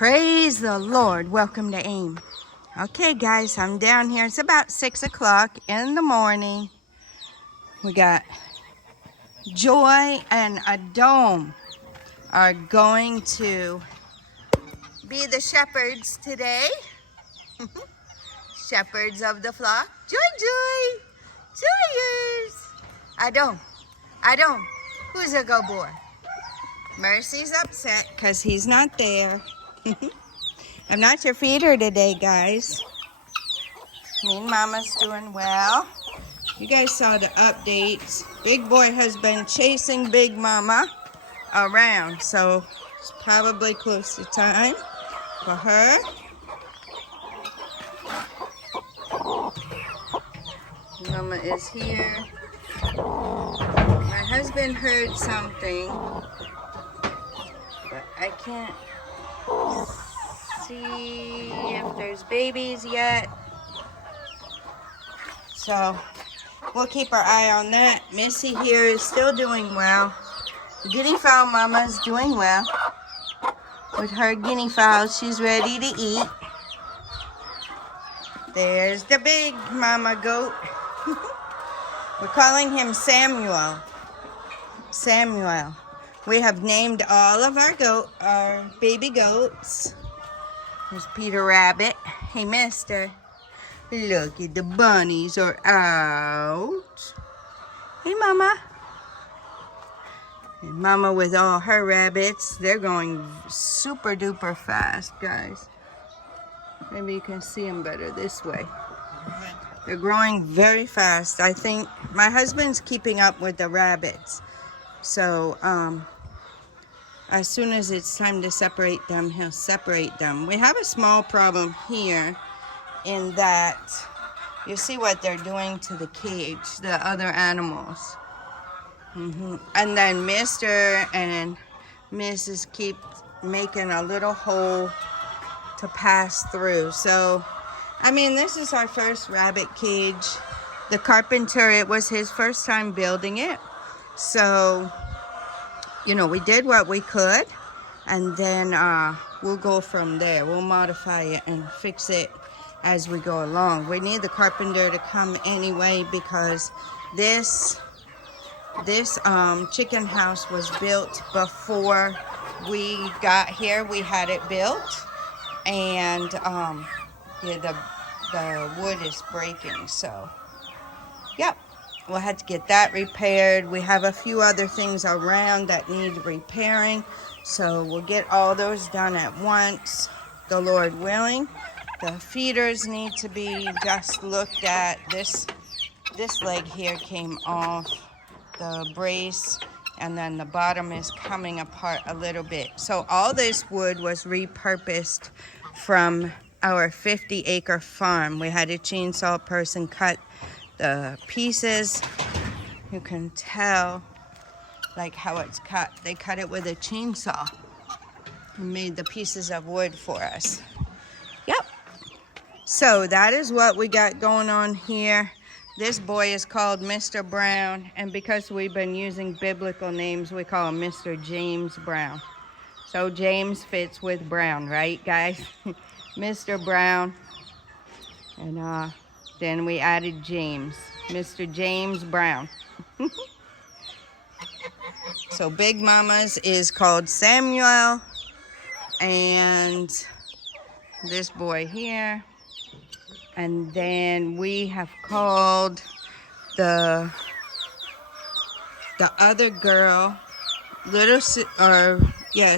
Praise the Lord. Welcome to AIM. Okay, guys, I'm down here. It's about 6 o'clock in the morning. We got Joy and Adom are going to be the shepherds today. Shepherds of the flock. Joy. Joyers. Adom. Who's a good boy? Mercy's upset because he's not there. I'm not your feeder today, guys. Me and Mama's doing well. You guys saw the updates. Big boy has been chasing Big Mama around, so it's probably close to time for her. Mama is here. My husband heard something, but I can't see if there's babies yet. So we'll keep our eye on that. Missy here is still doing well. The guinea fowl mama's doing well. With her guinea fowl, she's ready to eat. There's the big mama goat. We're calling him Samuel. Samuel. We have named all of our baby goats. There's Peter Rabbit. Hey, mister. Look at the bunnies are out. Hey, Mama. And Mama with all her rabbits. They're going super duper fast, guys. Maybe you can see them better this way. They're growing very fast. I think my husband's keeping up with the rabbits. So, as soon as it's time to separate them, he'll separate them. We have a small problem here in that you see what they're doing to the cage, the other animals. And then Mr. and Mrs. keep making a little hole to pass through. So, I mean, this is our first rabbit cage. The carpenter, it was his first time building it. So, you know, we did what we could, and then we'll go from there. We'll modify it and fix it as we go along. We need the carpenter to come anyway because this chicken house was built before we got here. We had it built, and yeah, the wood is breaking, so yep. We'll have to get that repaired. We have a few other things around that need repairing. So we'll get all those done at once, the Lord willing. The feeders need to be just looked at. This leg here came off the brace, and then the bottom is coming apart a little bit. So all this wood was repurposed from our 50-acre farm. We had a chainsaw person cut the pieces. You can tell like how it's cut. They cut it with a chainsaw and made the pieces of wood for us. Yep. So that is what we got going on here. This boy is called Mr. Brown, and because we've been using biblical names, we call him Mr. James Brown. So James fits with Brown, right, guys? Mr. Brown. And then we added James, Mr. James Brown. So Big Mama's is called Samuel, and this boy here. And then we have called the other girl,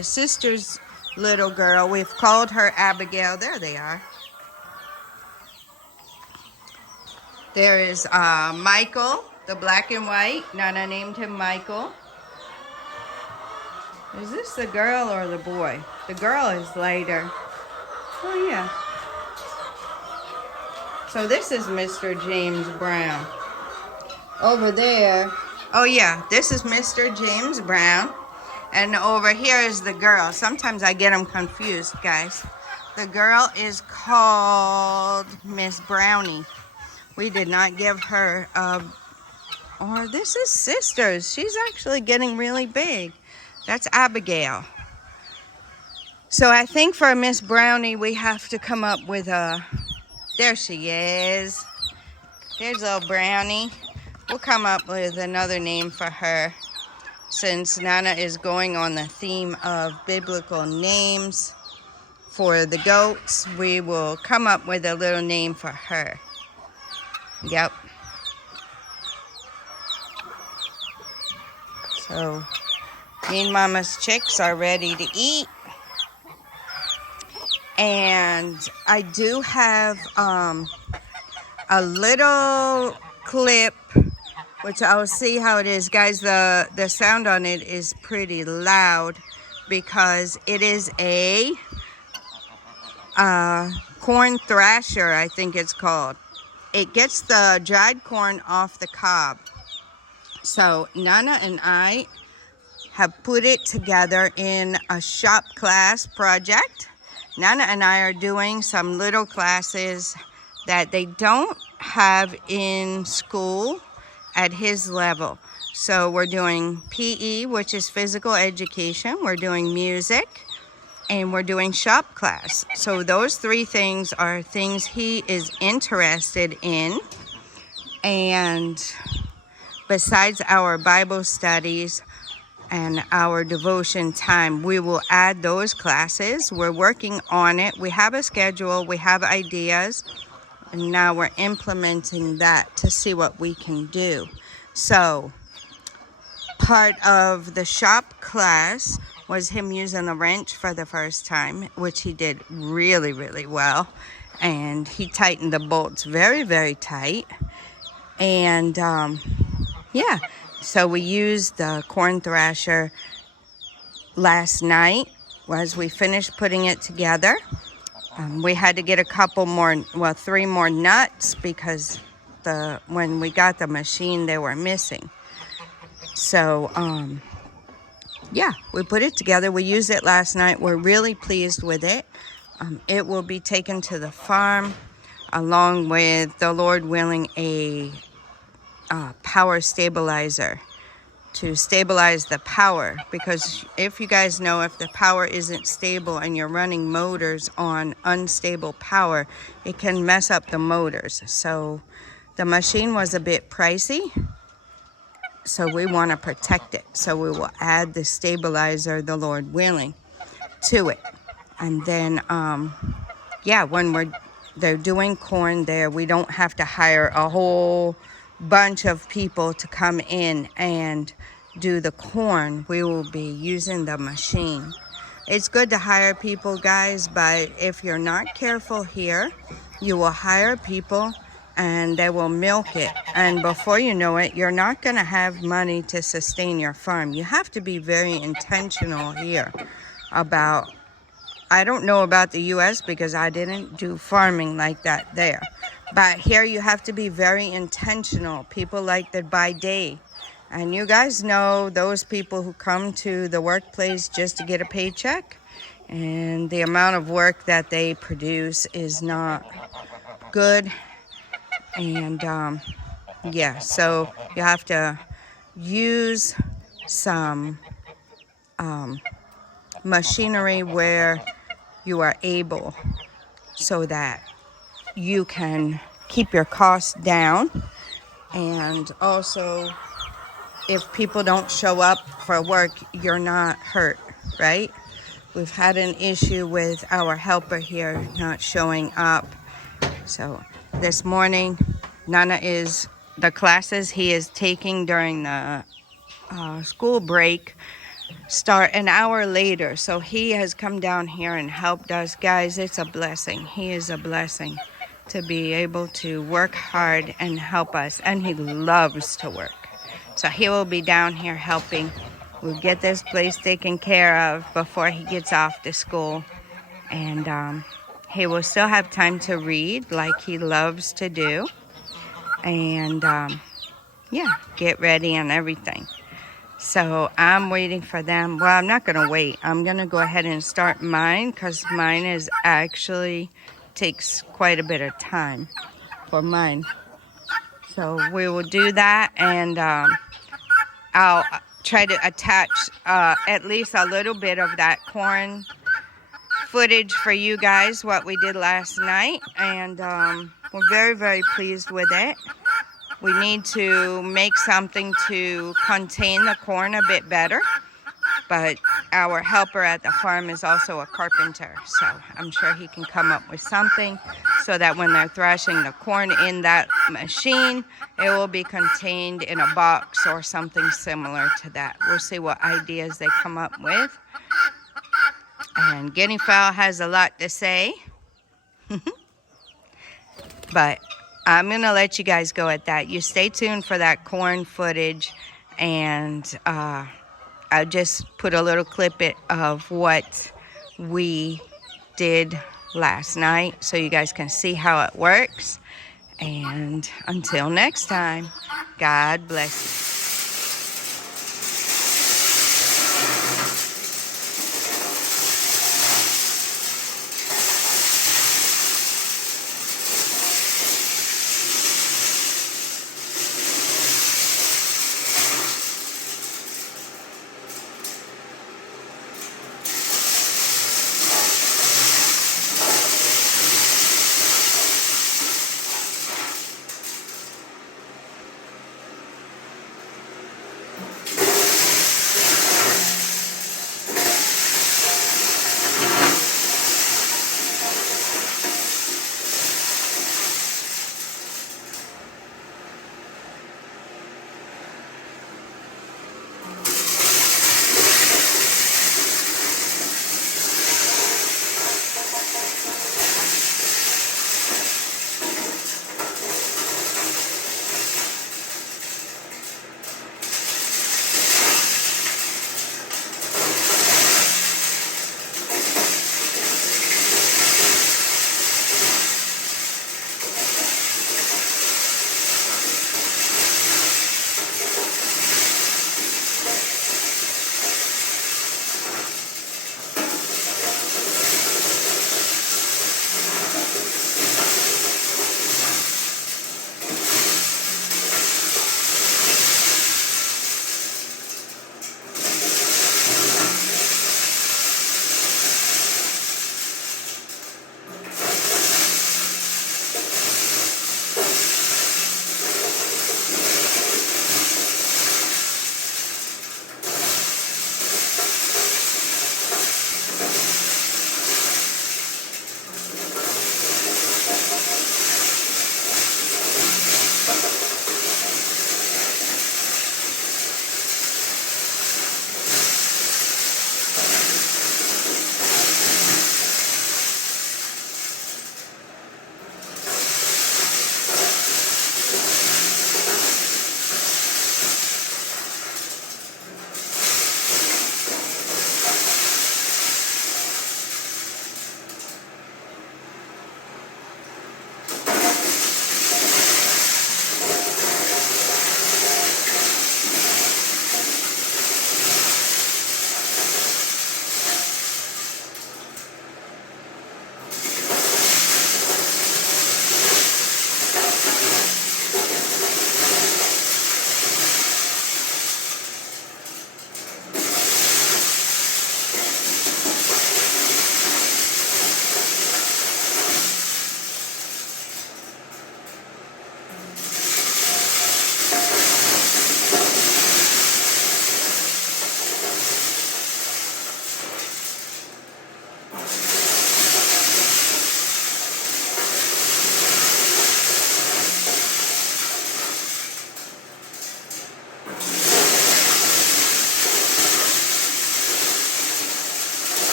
sister's little girl. We've called her Abigail. There they are. There is Michael, the black and white. Nana named him Michael. Is this the girl or the boy? The girl is later. Oh, yeah. So this is Mr. James Brown. Over there, oh yeah, this is Mr. James Brown. And over here is the girl. Sometimes I get them confused, guys. The girl is called Miss Brownie. We did not give her, or this is sisters. She's actually getting really big. That's Abigail. So I think for Miss Brownie, we have to come up with a, there she is. There's little Brownie. We'll come up with another name for her. Since Nana is going on the theme of biblical names for the goats, we will come up with a little name for her. Yep. So, me and Mama's chicks are ready to eat. And I do have a little clip, which I'll see how it is. Guys, the sound on it is pretty loud because it is a corn thrasher, I think it's called. It gets the dried corn off the cob. So Nana and I have put it together in a shop class project. Nana and I are doing some little classes that they don't have in school at his level. So we're doing PE, which is physical education. We're doing music, and we're doing shop class. So those three things are things he is interested in. And besides our Bible studies and our devotion time, we will add those classes. We're working on it. We have a schedule, we have ideas, and now we're implementing that to see what we can do. So part of the shop class was him using the wrench for the first time, which he did really, really well. And he tightened the bolts very, very tight. And yeah, so we used the corn thrasher last night as we finished putting it together. We had to get a couple more, well, 3 more nuts because when we got the machine, they were missing. So, yeah, we put it together. We used it last night. We're really pleased with it. It will be taken to the farm along with, the Lord willing, a power stabilizer to stabilize the power, because if you guys know, if the power isn't stable and you're running motors on unstable power, it can mess up the motors. So the machine was a bit pricey, so we want to protect it. So we will add the stabilizer, the Lord willing, to it. And then yeah, when they're doing corn there, we don't have to hire a whole bunch of people to come in and do the corn. We will be using the machine. It's good to hire people, guys, but if you're not careful here, you will hire people and they will milk it, and before you know it, you're not going to have money to sustain your farm. You have to be very intentional here about, I don't know about the US because I didn't do farming like that there. But here you have to be very intentional. People like that by day. And you guys know those people who come to the workplace just to get a paycheck. And the amount of work that they produce is not good. And yeah, so you have to use some machinery where you are able, so that you can keep your costs down. And also, if people don't show up for work, you're not hurt, right? We've had an issue with our helper here not showing up. So this morning, Nana is, the classes he is taking during the school break start an hour later. So he has come down here and helped us. Guys, it's a blessing. He is a blessing to be able to work hard and help us. And he loves to work. So he will be down here helping. We'll get this place taken care of before he gets off to school. And he will still have time to read like he loves to do. And yeah, get ready and everything. So I'm waiting for them. Well, I'm not going to wait. I'm going to go ahead and start mine, because mine is actually takes quite a bit of time for mine. So we will do that, and I'll try to attach at least a little bit of that corn footage for you guys what we did last night, and we're very, very pleased with it. We need to make something to contain the corn a bit better, but our helper at the farm is also a carpenter, so I'm sure he can come up with something so that when they're thrashing the corn in that machine, it will be contained in a box or something similar to that. We'll see what ideas they come up with. And Guinea Fowl has a lot to say. But I'm going to let you guys go at that. You stay tuned for that corn footage, and I'll just put a little clip of what we did last night so you guys can see how it works. And until next time, God bless you.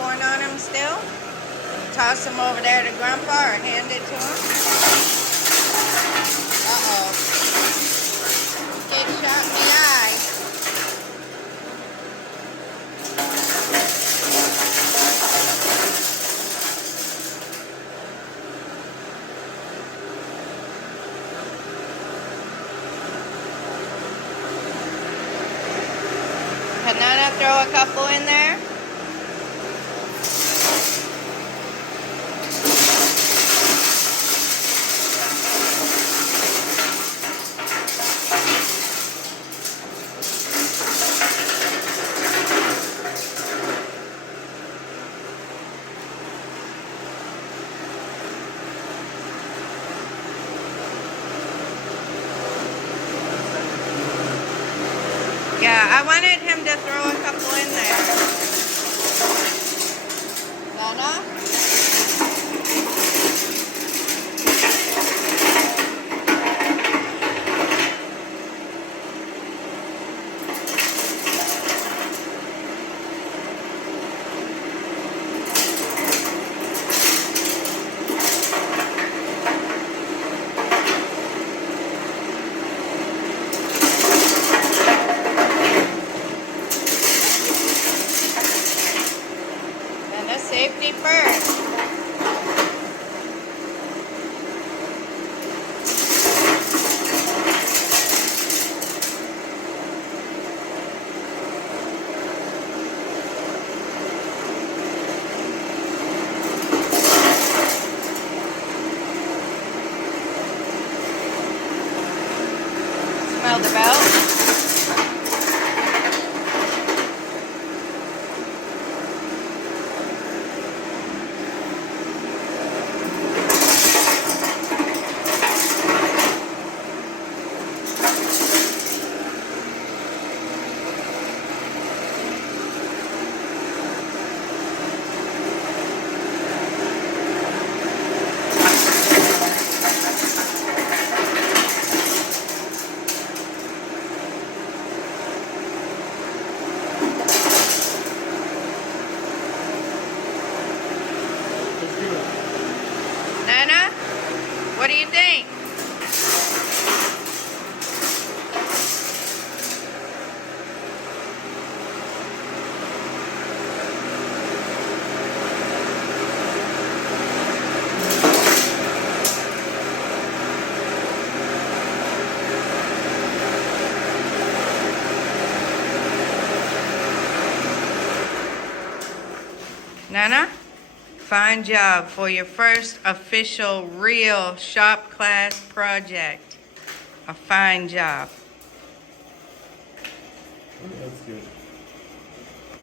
corn on them still. Toss them over there to Grandpa or hand it to him. Uh-oh. Get shot in the eye. Can Nana throw a couple in there? Yeah, I wanted him to throw a couple in there. Nana? Safety first. Smell the belt? Nana, what do you think? Nana? Fine job for your first official real shop class project. A fine job. That's good.